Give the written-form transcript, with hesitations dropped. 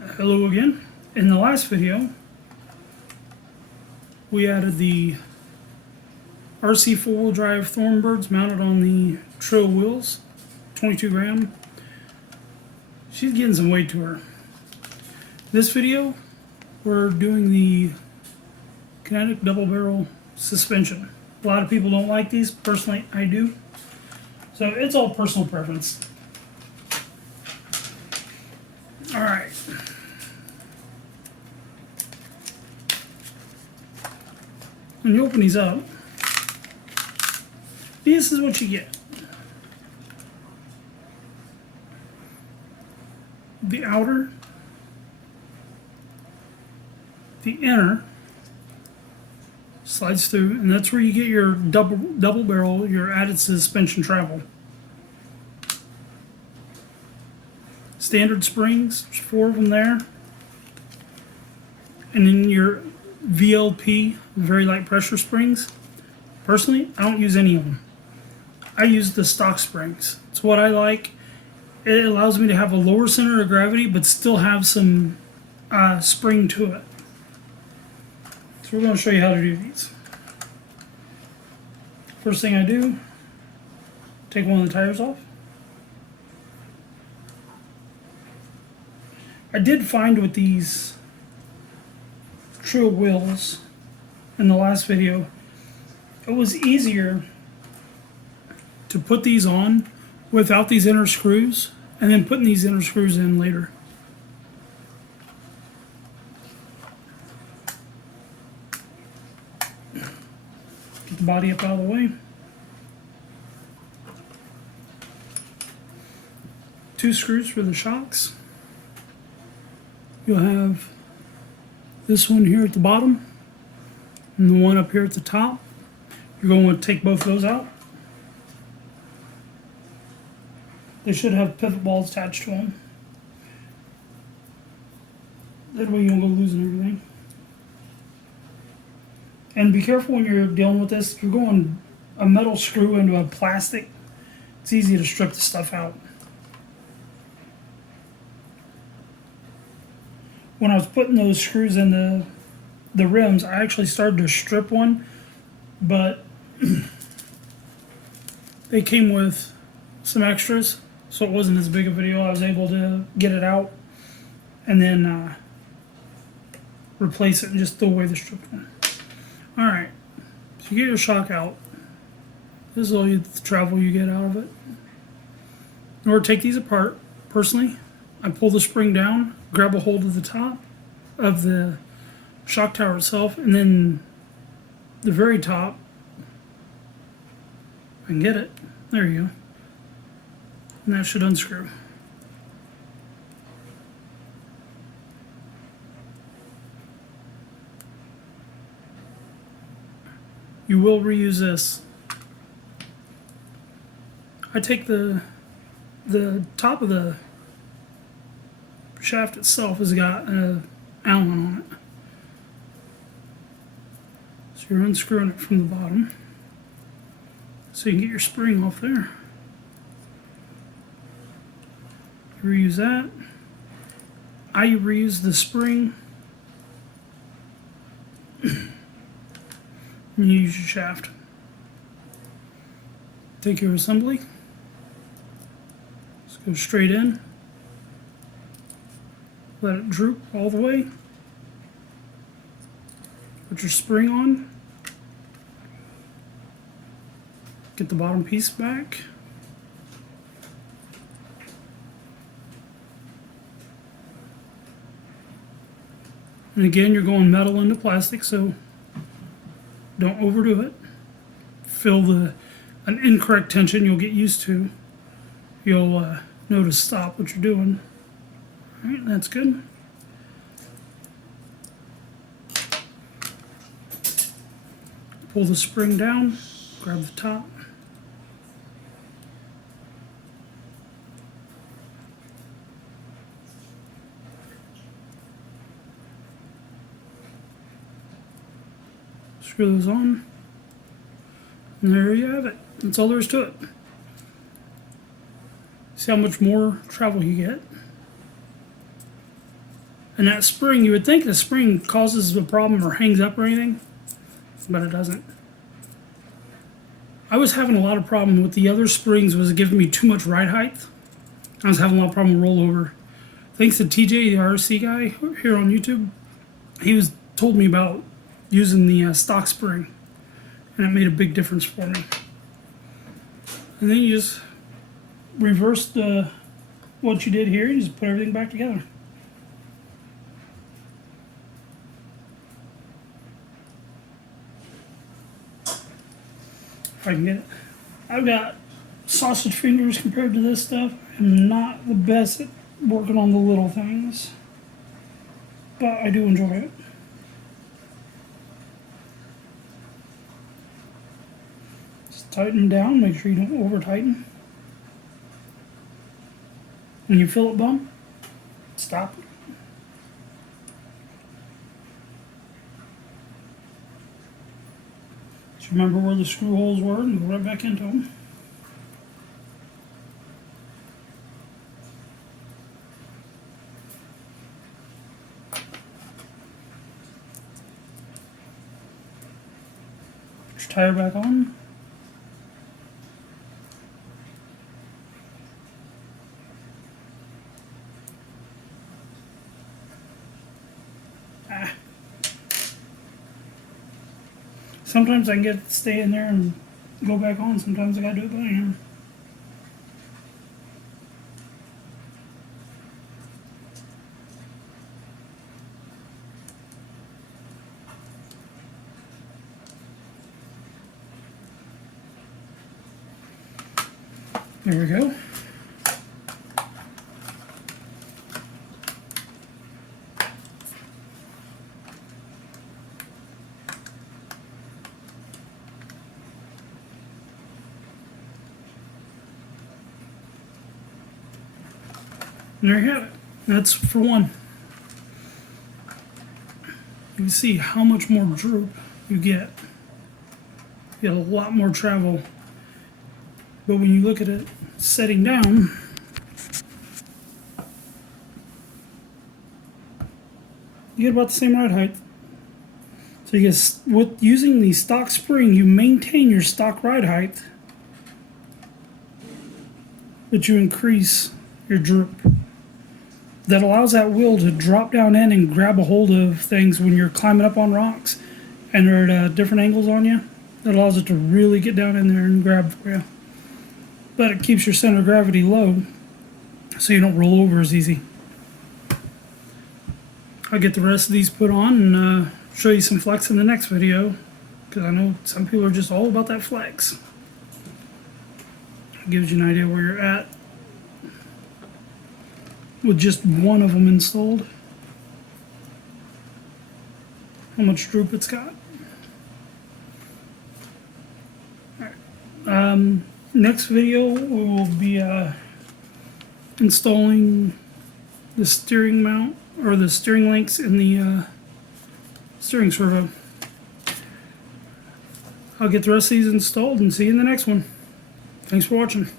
Hello again. In the last video, we added the RC four-wheel drive Thornbirds mounted on the trail wheels, 22 gram. She's getting some weight to her. This video, we're doing the kinetic double barrel suspension. A lot of people don't like these. Personally, I do. So it's all personal preference. All right. When you open these up, this is what you get. The outer, the inner slides through, and that's where you get your double barrel, your added suspension travel. Standard springs, there's 4 of them there. And then your VLP, very light pressure springs. Personally, I don't use any of them. I use the stock springs. It's what I like. It allows me to have a lower center of gravity, but still have some spring to it. So we're going to show you how to do these. First thing I do, take one of the tires off. I did find with these trail wheels in the last video, it was easier to put these on without these inner screws and then putting these inner screws in later. Get the body up out of the way. 2 screws for the shocks. You'll have this one here at the bottom and the one up here at the top. You're going to want to take both of those out. They should have pivot balls attached to them. That way you won't go losing everything. And be careful when you're dealing with this. If you're going a metal screw into a plastic, it's easy to strip the stuff out. When I was putting those screws in the rims, I actually started to strip one, but they came with some extras, so it wasn't as big a video. I was able to get it out and then replace it and just throw away the stripped one. Alright, so you get your shock out. This is all the travel you get out of it. In order to take these apart, personally, I pull the spring down, grab a hold of the top of the shock tower itself, and then the very top, I can get it, there you go, and that should unscrew. You will reuse this. I take the top of the shaft itself has got an Allen on it. So you're unscrewing it from the bottom so you can get your spring off there. Reuse that. I reuse the spring. And you use your shaft. Take your assembly. Let's go straight in. Let it droop all the way. Put your spring on. Get the bottom piece back. And again, you're going metal into plastic, so don't overdo it. Feel an incorrect tension you'll get used to. You'll know to stop what you're doing. Alright, that's good. Pull the spring down, grab the top. Screw those on. And there you have it. That's all there is to it. See how much more travel you get. And that spring, you would think the spring causes the problem or hangs up or anything, but it doesn't. I was having a lot of problem with the other springs, was giving me too much ride height. I was having a lot of problem with rollover. Thanks to TJ, the RC guy here on YouTube, he told me about using the stock spring, and it made a big difference for me. And then you just reverse what you did here, you just put everything back together. If I can get it. I've got sausage fingers compared to this stuff. I'm not the best at working on the little things, but I do enjoy it. Just tighten them down, make sure you don't over tighten. When you feel it bump, stop it. Just remember where the screw holes were and go right back into them. Put your tire back on. Sometimes I can get it to stay in there and go back on. Sometimes I gotta do it by hand. There we go. And there you have it. That's for one. You can see how much more droop you get. You get a lot more travel. But when you look at it setting down, you get about the same ride height. So you get, with using the stock spring, you maintain your stock ride height, but you increase your droop. That allows that wheel to drop down in and grab a hold of things when you're climbing up on rocks and they're at different angles on you. That allows it to really get down in there and grab for you. But it keeps your center of gravity low so you don't roll over as easy. I'll get the rest of these put on and show you some flex in the next video, because I know some people are just all about that flex. It gives you an idea where you're at with just one of them installed, how much droop it's got. Alright, next video we will be installing the steering mount, or the steering links in the steering servo. I'll get the rest of these installed and see you in the next one. Thanks for watching.